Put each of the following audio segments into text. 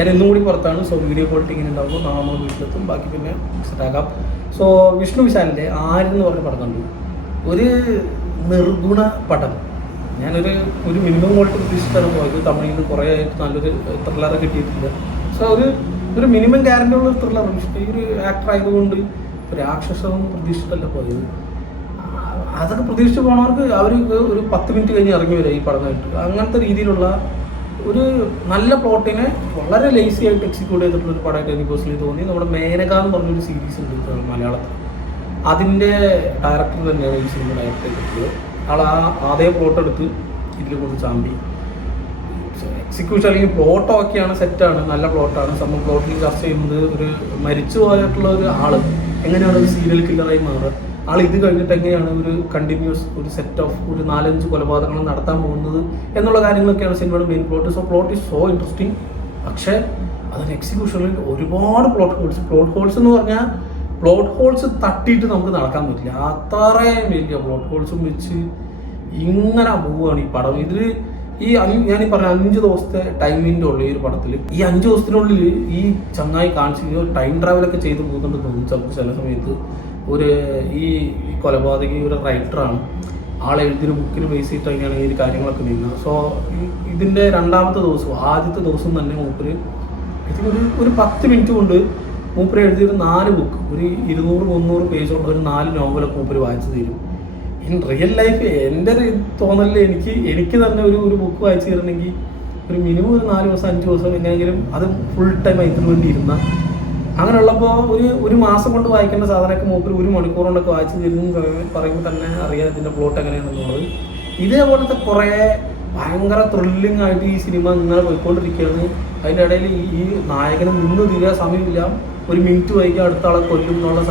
ഞാൻ ഇന്നും കൂടി പുറത്താണ്. സോ വീഡിയോ ക്വാളിറ്റി ഇങ്ങനെ ഉണ്ടാകുമ്പോൾ നാളെ നമ്മൾ വീട്ടിലെത്തും. ബാക്കി പിന്നെ സെറ്റാക്കാം. സോ വിഷ്ണു വിശാലിൻ്റെ ആരെന്ന് പറഞ്ഞ പടം കണ്ടു. ഒരു നിർഗുണ പടം. ഞാനൊരു മിനിമം ക്വാളിറ്റി പ്രതീക്ഷിച്ചാണ് പോയത്. തമിഴിൽ നിന്ന് കുറേ ആയിട്ട് നല്ലൊരു ത്രില്ലറെ കിട്ടിയിട്ടില്ല. സോ ഒരു മിനിമം ഗ്യാരണ്ടി ഉള്ള ത്രില്ലർ. വിഷ്ണു ഈ ഒരു ആക്ടർ ആയതുകൊണ്ട് രാക്ഷസം പ്രതീക്ഷിച്ചിട്ടല്ല പോയത്. അതൊക്കെ പ്രതീക്ഷിച്ച് പോണവർക്ക് അവർ ഒരു 10 മിനിറ്റ് കഴിഞ്ഞ് ഇറങ്ങി വരിക ഈ പടം കേട്ട്. അങ്ങനത്തെ രീതിയിലുള്ള ഒരു നല്ല പ്ലോട്ടിനെ വളരെ ലേസി ആയിട്ട് എക്സിക്യൂട്ട് ചെയ്തിട്ടുള്ളൊരു പടമായിട്ട് എനിക്ക് പേഴ്സണലി തോന്നി. നമ്മുടെ മേനക എന്ന് പറഞ്ഞൊരു സീരീസ് ഉണ്ട് മലയാളത്തിൽ. അതിൻ്റെ ഡയറക്ടർ തന്നെയാണ് ഈ സിനിമ ഡയറക്റ്റ് ചെയ്തിട്ടുള്ളത്. ആൾ അതേ പ്ലോട്ട് എടുത്ത് ഇതിൽ കൊണ്ട് ചാമ്പി. എക്സിക്യൂഷൻ അല്ലെങ്കിൽ പ്ലോട്ട് ഓക്കെയാണ്, സെറ്റാണ്, നല്ല പ്ലോട്ടാണ്. നമ്മൾ പ്ലോട്ടിൽ ചർച്ച ചെയ്യുന്നത് ഒരു മരിച്ചു പോയിട്ടുള്ള ഒരു ആള് എങ്ങനെയാണ് ഒരു സീരിയൽ കില്ലറായി മാറുക, ആൾ ഇത് കഴിഞ്ഞിട്ട് എങ്ങനെയാണ് ഒരു കണ്ടിന്യൂസ് ഒരു സെറ്റ് ഓഫ് ഒരു 4-5 കൊലപാതകങ്ങൾ നടത്താൻ പോകുന്നത് എന്നുള്ള കാര്യങ്ങളൊക്കെയാണ് സിനിമയുടെ main plot. So plot is so interesting. പക്ഷേ അതിന് എക്സിക്യൂഷനിൽ ഒരുപാട് പ്ലോട്ട് ഹോൾസ് എന്ന് പറഞ്ഞാൽ പ്ലോട്ട് ഹോൾസ് തട്ടിയിട്ട് നമുക്ക് നടക്കാൻ പറ്റില്ല. അത്രയും വലിയ പ്ലോട്ട് ഹോൾസും വെച്ച് ഇങ്ങനെ പോവുകയാണ് ഈ പടം. ഇതിൽ ഞാനീ പറഞ്ഞ 5 ദിവസത്തെ ടൈമിൻ്റെ ഉള്ള ഈ ഒരു പടത്തിൽ ഈ 5 ദിവസത്തിനുള്ളിൽ ഈ ചങ്ങായി കാണിച്ച് ടൈം ട്രാവലൊക്കെ ചെയ്ത് പോകുന്നുണ്ട് തോന്നുന്നു ചില സമയത്ത്. ഈ കൊലപാതകി ഒരു റൈറ്ററാണ്. ആൾ എഴുതിയൊരു ബുക്കിന് ബേസ് ചെയ്തിട്ടൊക്കെയാണ് ഈ കാര്യങ്ങളൊക്കെ നീങ്ങുന്നത്. സോ ഇതിൻ്റെ രണ്ടാമത്തെ ദിവസം, ആദ്യത്തെ ദിവസം തന്നെ മൂപ്പര് ഒരു 10 മിനിറ്റ് കൊണ്ട് മൂപ്പര് എഴുതിയൊരു 4 ബുക്ക്, ഒരു 200-300 പേജുള്ള ഒരു 4 നോവലൊക്കെ മൂപ്പര് വായിച്ചു തീരും. ഇൻ റിയൽ ലൈഫ് എൻ്റെ ഒരു തോന്നലിൽ എനിക്ക് തന്നെ ഒരു ബുക്ക് വായിച്ചു തരണമെങ്കിൽ ഒരു മിനിമം ഒരു 4 ദിവസം 5 ദിവസം എങ്ങനെയെങ്കിലും അത് ഫുൾ ടൈം അതിന് വേണ്ടി ഇരുന്ന അങ്ങനെയുള്ളപ്പോൾ ഒരു മാസം കൊണ്ട് വായിക്കേണ്ട സാധനമൊക്കെ മൂപ്പര് 1 മണിക്കൂർ കൊണ്ടൊക്കെ വായിച്ചു തരുന്നു പറയുമ്പോൾ തന്നെ അറിയാം ഇതിൻ്റെ പ്ലോട്ട് എങ്ങനെയാണെന്നുള്ളത്. ഇതേപോലത്തെ കുറേ ഭയങ്കര ത്രില്ലിംഗ് ആയിട്ട് ഈ സിനിമ ഇങ്ങനെ പോയിക്കൊണ്ടിരിക്കുകയാണ്. അതിൻ്റെ ഇടയിൽ ഈ നായകനെ നിന്ന് തീരാൻ സമയമില്ല. 1 മിനിറ്റ് വൈകി അടുത്ത ആളെ കൊല്ലും എന്നുള്ള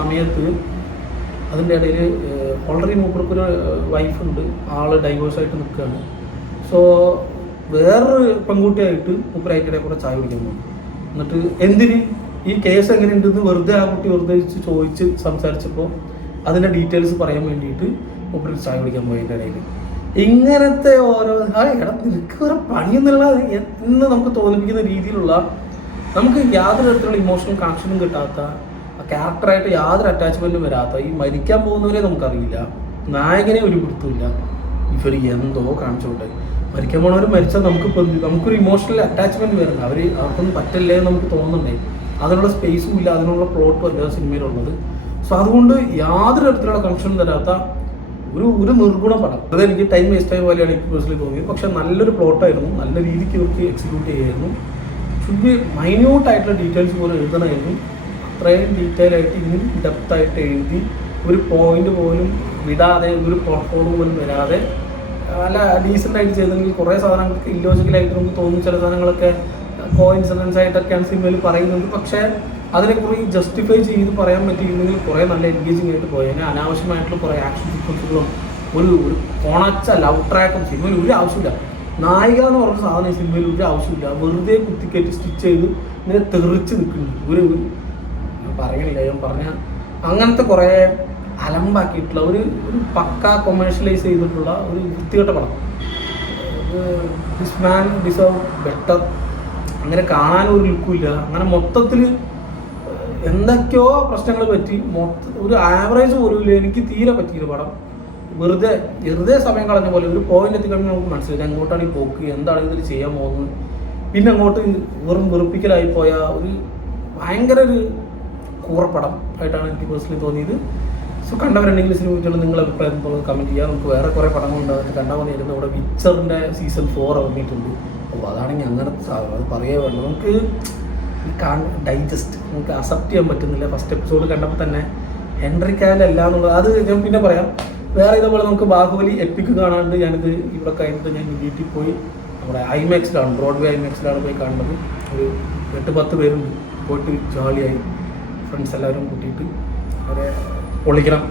സമയത്ത് അതിൻ്റെ ഇടയിൽ ഓൾറെഡി മൂപ്പർക്കൊരു വൈഫുണ്ട്, ആൾ ഡൈവേഴ്സായിട്ട് നിൽക്കുകയാണ്. സോ വേറൊരു പെൺകുട്ടിയായിട്ട് മൂപ്പരായിട്ടിടെ കൂടെ ചായ കുടിക്കാൻ പോകും. എന്നിട്ട് എന്തിന് ഈ കേസ് എങ്ങനെയുണ്ടെന്ന് വെറുതെ ആ കുട്ടി വെറുതെ ചോദിച്ച് സംസാരിച്ചപ്പോൾ അതിൻ്റെ ഡീറ്റെയിൽസ് പറയാൻ വേണ്ടിയിട്ട് മൂപ്പർ ചായ കുടിക്കാൻ പോയതിൻ്റെ ഇടയിൽ ഇങ്ങനത്തെ ഓരോ എടാ നിനക്ക് വേറെ പണിയെന്നുള്ള എന്ന് നമുക്ക് തോന്നിപ്പിക്കുന്ന രീതിയിലുള്ള, നമുക്ക് യാതൊരു തരത്തിലുള്ള ഇമോഷണൽ കണക്ഷനും കിട്ടാത്ത, ക്യാരക്ടറായിട്ട് യാതൊരു അറ്റാച്ച്മെൻറ്റും വരാത്ത, ഈ മരിക്കാൻ പോകുന്നവരെ നമുക്കറിയില്ല, നായകനെ ഒരു പിടുത്തമില്ല, ഇവർ എന്തോ കാണിച്ചോട്ടെ. മരിക്കാൻ പോണവർ മരിച്ചാൽ നമുക്കൊരു ഇമോഷണൽ അറ്റാച്ച്മെൻറ്റ് വരുന്നുണ്ട്. അവർക്കൊന്നും പറ്റില്ലേ എന്ന് നമുക്ക് തോന്നുന്നുണ്ടേ. അതിനുള്ള സ്പേസും ഇല്ല, അതിനുള്ള പ്ലോട്ടും അല്ല സിനിമയിലുള്ളത്. സോ അതുകൊണ്ട് യാതൊരു തരത്തിലുള്ള കണക്ഷനും തരാത്ത ഒരു നിർഗുണ പടം. അത് എനിക്ക് ടൈം വേസ്റ്റ് ആയ പോലെയാണ് എനിക്ക് പേഴ്സണലി തോന്നിയത്. പക്ഷേ നല്ലൊരു പ്ലോട്ടായിരുന്നു, നല്ല രീതിക്ക് ഇവർക്ക് എക്സിക്യൂട്ട് ചെയ്യായിരുന്നു. ഷുഡ് ബി മൈന്യൂട്ടായിട്ടുള്ള ഡീറ്റെയിൽസ് പോലും എഴുതണമായിരുന്നു. അത്രയും ഡീറ്റെയിൽ ആയിട്ട് ഇതിനും ഡെപ്തായിട്ട് എഴുതി ഒരു പോയിന്റ് പോലും വിടാതെ, ഒരു പ്ലോട്ട് പോലും വരാതെ നല്ല ഡീസൻ്റായിട്ട് ചെയ്തെങ്കിൽ കുറേ സാധനങ്ങൾക്ക് ഇല്ലോജിക്കലായിട്ട് നമുക്ക് തോന്നുന്ന ചില സാധനങ്ങളൊക്കെ കോയിൻസിഡൻസ് ആയിട്ടൊക്കെയാണ് സിനിമയിൽ പറയുന്നത്. പക്ഷേ അതിനെക്കുറിച്ച് ജസ്റ്റിഫൈ ചെയ്ത് പറയാൻ പറ്റിയിരുന്നെങ്കിൽ കുറേ നല്ല എൻഗേജിങ് ആയിട്ട് പോയതിനെ. അനാവശ്യമായിട്ടുള്ള കുറേ ആക്ഷൻ സീക്വൻസുകളും ഒരു കോണച്ച ലവ് ട്രാക്കും സിനിമയിൽ ഒരു ആവശ്യമില്ല. നായിക എന്ന് പറഞ്ഞ സാധനം ഈ സിനിമയിൽ ഒരു ആവശ്യമില്ല. വെറുതെ കുത്തിക്കയറ്റി സ്റ്റിച്ച് ചെയ്ത് ഇങ്ങനെ തെറിച്ച് നിൽക്കുന്നു. പറയണില്ല, ഞാൻ പറഞ്ഞ അങ്ങനത്തെ കുറേ അലമ്പാക്കിയിട്ടുള്ള ഒരു പക്ക കൊമേഴ്ഷ്യലൈസ് ചെയ്തിട്ടുള്ള ഒരു വൃത്തികെട്ട പടം. This man deserve better. അങ്ങനെ കാണാനൊരു ലുക്കില്ല. അങ്ങനെ മൊത്തത്തിൽ എന്തൊക്കെയോ പ്രശ്നങ്ങൾ പറ്റി ഒരു ആവറേജ് പോലും ഇല്ല. എനിക്ക് തീരെ പറ്റിയില്ല പടം. വെറുതെ സമയം കളഞ്ഞ പോലെ ഒരു പോയിന്റ് എത്തിക്കഴിഞ്ഞാൽ നമുക്ക് മനസ്സിലായി എങ്ങോട്ടാണ് ഈ പോക്ക്, എന്താണ് ഇതിൽ ചെയ്യാൻ പോകുന്നത്. പിന്നെ അങ്ങോട്ട് വെറും വെറുപ്പിക്കലായി പോയ ഒരു ഭയങ്കര ഒരു കൂറപ്പടം ആയിട്ടാണ് എനിക്ക് പേഴ്സണലി തോന്നിയത്. സോ കണ്ടവരുണ്ടെങ്കിൽ സിനിമ പറ്റിയുള്ള നിങ്ങളുടെ അഭിപ്രായം കമൻറ്റ് ചെയ്യുക. നമുക്ക് വേറെ കുറേ പടങ്ങളുണ്ട്, അതൊക്കെ കണ്ടാൽ മതിയായിരുന്നു. ഇവിടെ വിച്ചറിൻ്റെ സീസൺ 4 ഇറങ്ങിയിട്ടുണ്ട്. അപ്പോൾ അതാണെങ്കിൽ അങ്ങനത്തെ സാധനം അത് പറയുക വേണ്ട. നമുക്ക് നമുക്ക് അക്സെപ്റ്റ് ചെയ്യാൻ പറ്റുന്നില്ല. ഫസ്റ്റ് എപ്പിസോഡ് കണ്ടപ്പോൾ തന്നെ ഹെൻറി കാവിൽ അല്ല എന്നുള്ളത് അത് ഞാൻ പിന്നെ പറയാം. വേറെ ഇതേപോലെ നമുക്ക് ബാഹുബലി എപ്പിക്ക് കാണാണ്ട് ഞാനിത് ഇവിടെ കഴിഞ്ഞിട്ട് ഞാൻ വീട്ടിൽ പോയി നമ്മുടെ ഐമാക്സിലാണ്, ബ്രോഡ്വേ ഐമാക്സിലാണ് പോയി കാണുന്നത്. ഒരു 8-10 പേരുണ്ട്. പോയിട്ട് ജോളിയായി ഫ്രണ്ട്സ് എല്ലാവരും കൂട്ടിയിട്ട് അവരെ പൊളിക്കണം.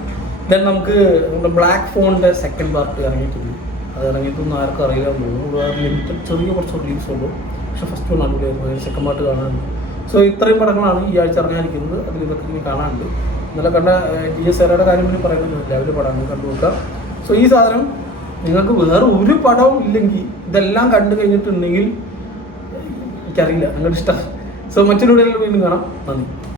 ദെൻ നമുക്ക് നമ്മുടെ ബ്ലാക്ക് ഫോണിൻ്റെ സെക്കൻഡ് പാർട്ട് ഇറങ്ങിയിട്ടുണ്ട്. അത് ഇറങ്ങിയിട്ടൊന്നും ആർക്കും അറിയാൻ തോന്നുന്നു. ലിമിറ്റഡ് ചെറിയ കുറച്ച് റിലീസ് ഉള്ളൂ. പക്ഷേ ഫസ്റ്റ് വൺ അടിപൊളിയായിരുന്നു. സെക്കൻഡ് പാർട്ട് കാണാനുണ്ട്. സോ ഇത്രയും പടങ്ങളാണ് ഈ ആഴ്ച ഇറങ്ങാനിരിക്കുന്നത്. അതിൽ ഇതൊക്കെ ഇനി കാണാനുണ്ട്. ഇന്നലെ കണ്ട DSLR കാര്യം വേണ്ടി പറയുന്നത് എല്ലാവരും പടങ്ങൾ കണ്ടു നോക്കാം. സോ ഈ സാധനം നിങ്ങൾക്ക് വേറെ ഒരു പടവും ഇല്ലെങ്കിൽ ഇതെല്ലാം കണ്ടു കഴിഞ്ഞിട്ടുണ്ടെങ്കിൽ എനിക്കറിയില്ല, നിങ്ങളുടെ ഇഷ്ടം. സോ മറ്റൊരു വീഡിയോയിൽ വീണ്ടും കാണാം. നന്ദി.